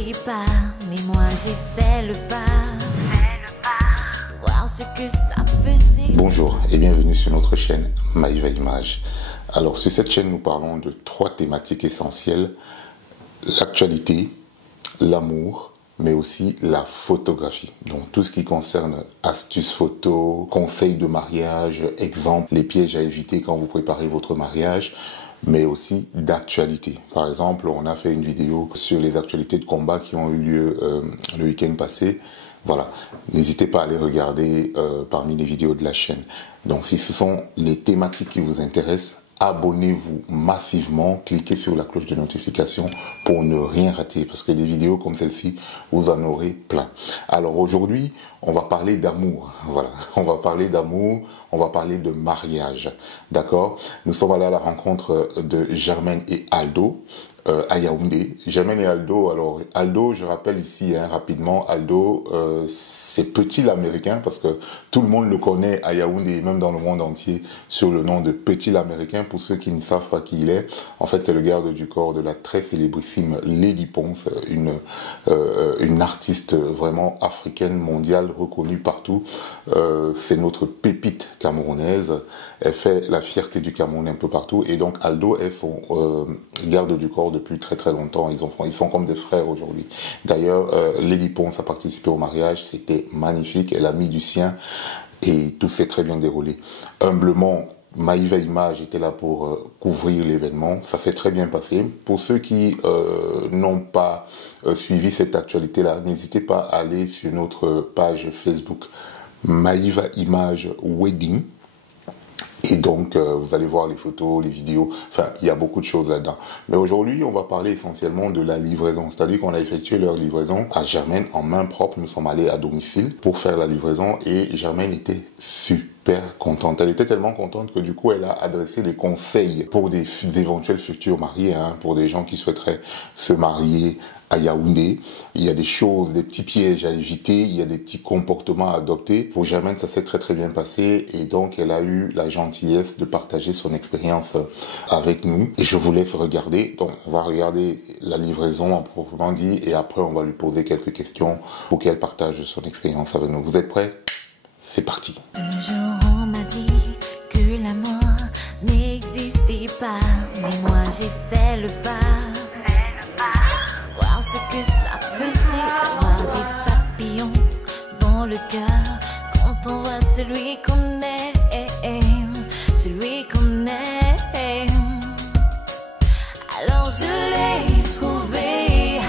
n'existait pas, mais moi j'ai fait le pas. Voir ce que ça faisait. Bonjour et bienvenue sur notre chaîne Maïva Images. Alors sur cette chaîne nous parlons de 3 thématiques essentielles: l'actualité, l'amour, mais aussi la photographie. Donc tout ce qui concerne astuces photo, conseils de mariage, exemples, les pièges à éviter quand vous préparez votre mariage, mais aussi d'actualité. Par exemple, on a fait une vidéo sur les actualités de combat qui ont eu lieu le week-end passé. Voilà, n'hésitez pas à aller regarder parmi les vidéos de la chaîne. Donc si ce sont les thématiques qui vous intéressent, abonnez-vous massivement, cliquez sur la cloche de notification pour ne rien rater, parce que des vidéos comme celle-ci, vous en aurez plein. Alors aujourd'hui, on va parler d'amour. Voilà, on va parler d'amour, on va parler de mariage. D'accord? Nous sommes allés à la rencontre de Germaine et Aldo à Yaoundé. Germaine et Aldo, alors Aldo, je rappelle ici rapidement, Aldo, c'est Petit l'Américain, parce que tout le monde le connaît à Yaoundé, même dans le monde entier, sur le nom de Petit l'Américain. Pour ceux qui ne savent pas qui il est, en fait c'est le garde du corps de la très célébrissime Lady Ponce, une artiste vraiment africaine, mondiale, reconnue partout. C'est notre pépite camerounaise, elle fait la fierté du Cameroun un peu partout, et donc Aldo est son garde du corps depuis très très longtemps. Ils sont comme des frères aujourd'hui. D'ailleurs, Lady Ponce a participé au mariage, c'était magnifique, elle a mis du sien et tout s'est très bien déroulé. Humblement, Maïva Images était là pour couvrir l'événement, ça s'est très bien passé. Pour ceux qui n'ont pas suivi cette actualité-là, n'hésitez pas à aller sur notre page Facebook Maïva Images Wedding. Et donc, vous allez voir les photos, les vidéos, enfin, il y a beaucoup de choses là-dedans. Mais aujourd'hui, on va parler essentiellement de la livraison. C'est-à-dire qu'on a effectué leur livraison à Germaine en main propre. Nous sommes allés à domicile pour faire la livraison et Germaine était super contente. Elle était tellement contente que du coup, elle a adressé des conseils pour d'éventuels futurs mariés, pour des gens qui souhaiteraient se marier à Yaoundé. Il y a des choses, des petits pièges à éviter, il y a des petits comportements à adopter. Pour Germaine, ça s'est très très bien passé et donc elle a eu la gentillesse de partager son expérience avec nous. Et je vous laisse regarder. Donc on va regarder la livraison en proprement dit et après on va lui poser quelques questions pour qu'elle partage son expérience avec nous. Vous êtes prêts? C'est parti. Un jour on m'a dit que l'amour n'existait pas, mais moi j'ai fait le pas. Voir ce que ça faisait, avoir des papillons dans le cœur quand on voit celui qu'on aime, celui qu'on aime. Alors je l'ai trouvé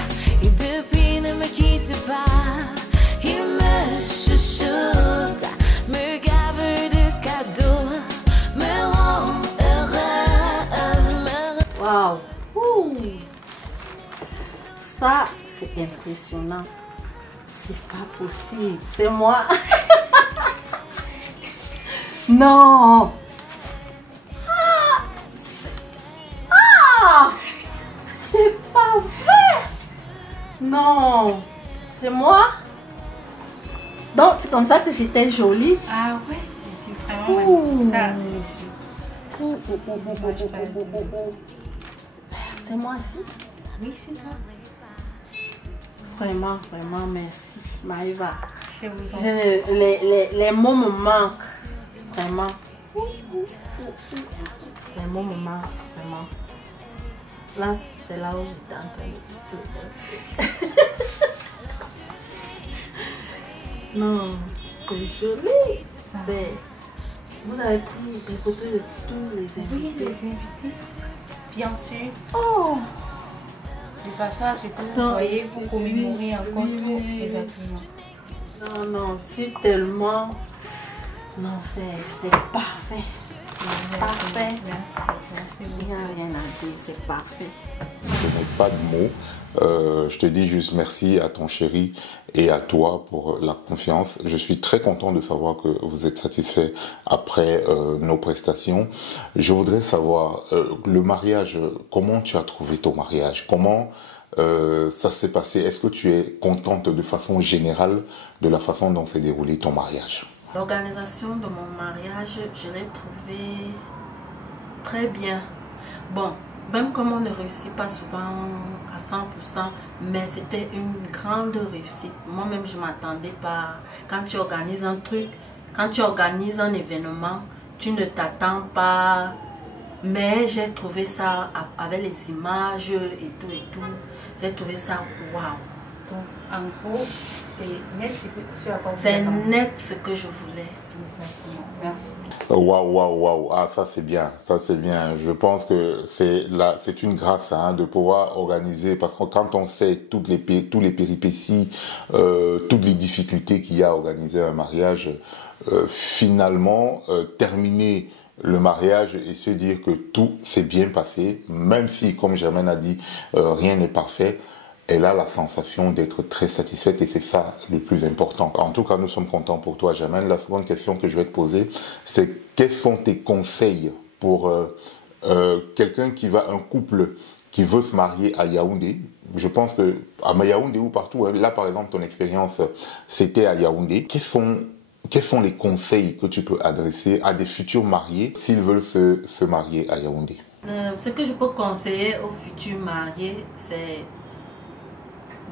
et depuis ne me quitte pas. Il me chuchote, me gave de cadeaux, me rend heureuse, me Waouh! Ça, c'est impressionnant. C'est pas possible. C'est moi. Non! C'est pas vrai! Non! C'est moi? Donc, c'est comme ça que j'étais jolie. Ah ouais, c'est vraiment ça. C'est moi aussi? Oui, c'est ça. Vraiment, vraiment, merci. Maïva. Je vous en Les mots me manquent. Vraiment. Les mots me manquent. Vraiment. Là, c'est là où j'étais en train de Non, c'est joli. Vous avez pris des photos de tous les Oui, invités. les invités. Bien sûr. Oh! De façon à ce que vous voyez, vous commémorez encore tout exactement. Non, non, c'est tellement... Non, c'est parfait. Parfait. Merci Il n'y a rien à dire, c'est parfait. Je n'ai pas de mots. Je te dis juste merci à ton chéri et à toi pour la confiance. Je suis très content de savoir que vous êtes satisfait après nos prestations. Je voudrais savoir, le mariage, comment tu as trouvé ton mariage? Comment ça s'est passé? Est-ce que tu es contente de façon générale de la façon dont s'est déroulé ton mariage? L'organisation de mon mariage, je l'ai trouvé très bien. Bon, même comme on ne réussit pas souvent à 100%, mais c'était une grande réussite. Moi-même, je ne m'attendais pas. Quand tu organises un truc, quand tu organises un événement, tu ne t'attends pas. Mais j'ai trouvé ça avec les images et tout. J'ai trouvé ça waouh. Donc, en gros, c'est net ce que je voulais. Exactement. Merci. Waouh. Ah, ça c'est bien. Je pense que c'est une grâce hein, de pouvoir organiser, parce que quand on sait tous les péripéties, toutes les difficultés qu'il y a à organiser un mariage, finalement, terminer le mariage et se dire que tout s'est bien passé, même si, comme Germaine a dit, rien n'est parfait, elle a la sensation d'être très satisfaite et c'est ça le plus important. En tout cas, nous sommes contents pour toi, Germaine. La seconde question que je vais te poser, c'est quels sont tes conseils pour quelqu'un un couple qui veut se marier à Yaoundé? Je pense que à Yaoundé ou partout, hein, là par exemple, ton expérience, c'était à Yaoundé. Quels sont les conseils que tu peux adresser à des futurs mariés s'ils veulent se marier à Yaoundé? Ce que je peux conseiller aux futurs mariés, c'est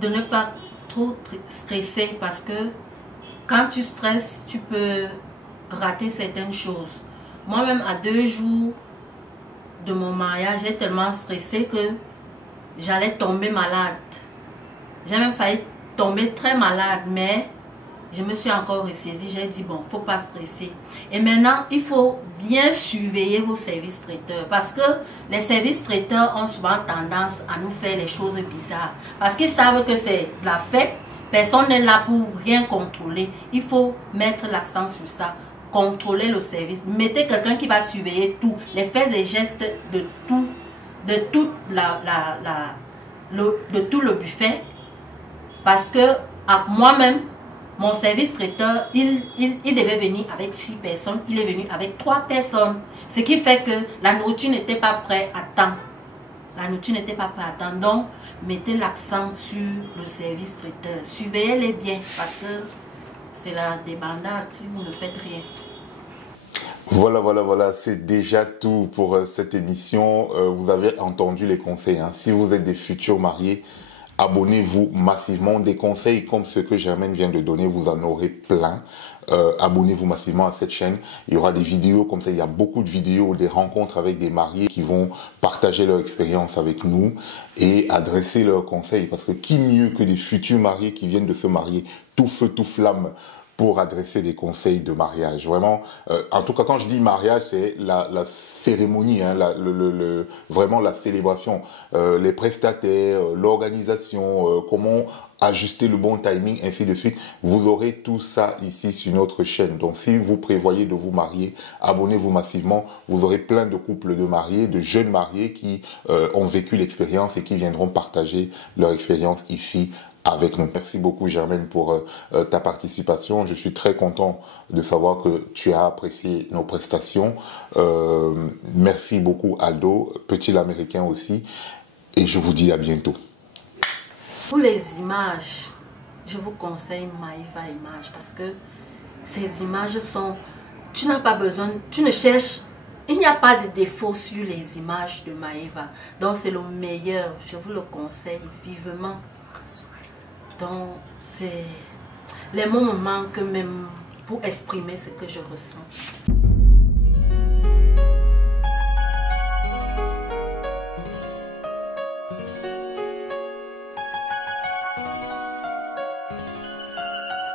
de ne pas trop stresser, parce que quand tu stresses, tu peux rater certaines choses. Moi-même, à 2 jours de mon mariage, j'ai tellement stressé que j'allais tomber malade. J'ai même failli tomber très malade, mais je me suis encore ressaisie. J'ai dit, bon, il ne faut pas stresser. Et maintenant, il faut bien surveiller vos services traiteurs. Parce que les services traiteurs ont souvent tendance à nous faire les choses bizarres. Parce qu'ils savent que c'est la fête. Personne n'est là pour rien contrôler. Il faut mettre l'accent sur ça. Contrôler le service. Mettez quelqu'un qui va surveiller tout. Les faits et gestes de tout le buffet. Parce que moi-même, mon service traiteur, il devait venir avec 6 personnes. Il est venu avec 3 personnes. Ce qui fait que la nourriture n'était pas prête à temps. Donc, mettez l'accent sur le service traiteur. Surveillez-les bien parce que c'est la débandade si vous ne faites rien. Voilà, c'est déjà tout pour cette émission. Vous avez entendu les conseils. Hein. Si vous êtes des futurs mariés, abonnez-vous massivement. Des conseils comme ceux que Germaine vient de donner, vous en aurez plein. Abonnez-vous massivement à cette chaîne. Il y aura des vidéos comme ça. Il y a beaucoup de vidéos, des rencontres avec des mariés qui vont partager leur expérience avec nous et adresser leurs conseils. Parce que qui mieux que des futurs mariés qui viennent de se marier tout feu, tout flamme, pour adresser des conseils de mariage. Vraiment, en tout cas, quand je dis mariage, c'est la cérémonie, hein, vraiment la célébration, les prestataires, l'organisation, comment ajuster le bon timing, ainsi de suite. Vous aurez tout ça ici sur notre chaîne. Donc, si vous prévoyez de vous marier, abonnez-vous massivement. Vous aurez plein de couples de mariés, de jeunes mariés qui ont vécu l'expérience et qui viendront partager leur expérience ici avec nous. Merci beaucoup Germaine pour ta participation. Je suis très content de savoir que tu as apprécié nos prestations. Merci beaucoup Aldo, petit l'américain aussi. Et je vous dis à bientôt. Pour les images, je vous conseille Maïva Images parce que ces images sont... Tu n'as pas besoin... Tu ne cherches... Il n'y a pas de défaut sur les images de Maïva. Donc c'est le meilleur. Je vous le conseille vivement. Donc, c'est les mots me manquent même pour exprimer ce que je ressens.